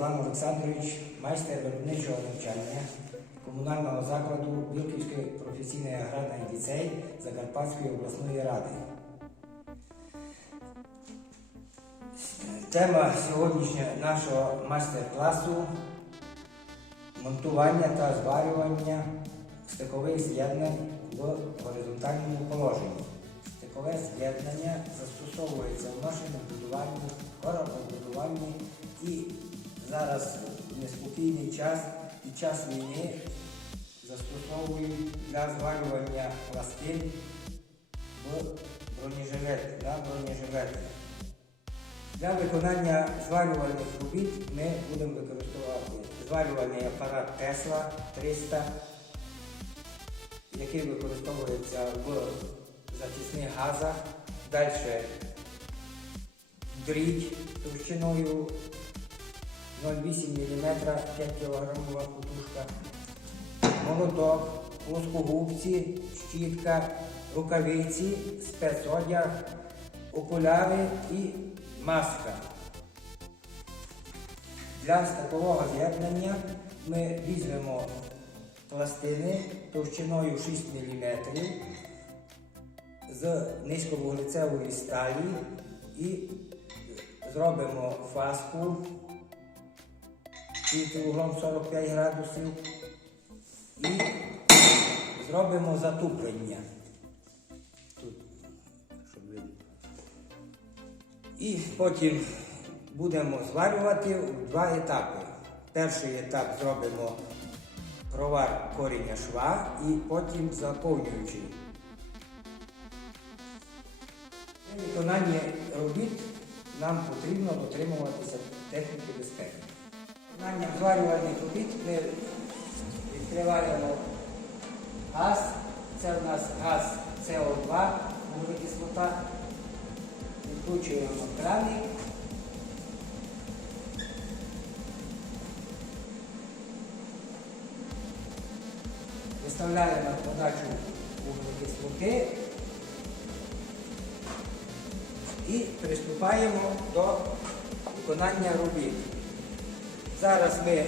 Олександрович, майстер виробничого навчання комунального закладу Білківської професійної аграрної ліцей Закарпатської обласної ради. Тема сьогоднішнього нашого майстер-класу монтування та зварювання стикових з'єднань в горизонтальному положенні. Стикове з'єднання застосовується в нашому будуванні, зараз неспокійний час і час війни застосовують для зварювання пластин в бронежилети, на бронежилети. Для виконання зварювальних робіт ми будемо використовувати зварювальний апарат Tesla 300, який використовується в захисних газах. Далі дріт товщиною 0,8 мм 5 кг потужка, молоток, плоскогубці, щітка, рукавиці, спецодяг, окуляри і маска. Для стикового з'єднання ми візьмемо пластини товщиною 6 мм з низьковуглецевої сталі і зробимо фаску під углом 45 градусів і зробимо затуплення. Тут, щоб видно. І потім будемо зварювати в два етапи. Перший етап зробимо провар коріння шва і потім заповнюючий. При виконанні робіт нам потрібно дотримуватися техніки безпеки. Виконання зварювальних робіт ми відкриваємо газ. Це у нас газ СО2, вуглекислота. Відкручуємо краник. Виставляємо подачу вуглекислоти і приступаємо до виконання робіт. Зараз ми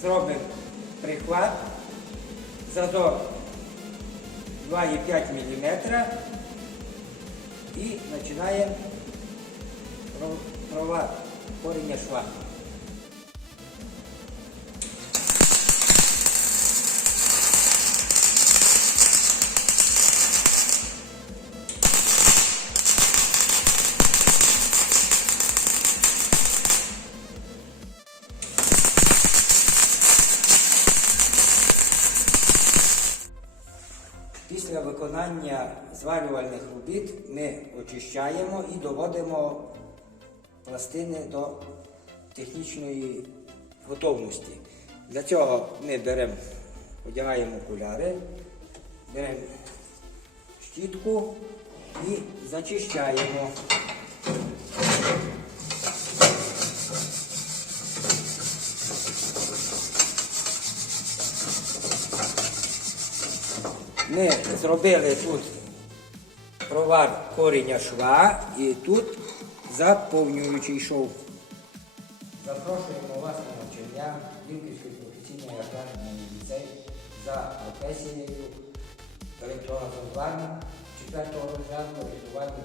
зробимо прихват, зазор 2,5 мм і починаємо провар коріння шва. Після виконання зварювальних робіт ми очищаємо і доводимо пластини до технічної готовності. Для цього ми беремо, одягаємо окуляри, беремо щітку і зачищаємо. Ми зробили тут провар коріння шва і тут заповнюючий шов. Запрошуємо вас на навчання Дівківської професійної аграрної ліцей за професією електронного зварник 4 розряду рятувальних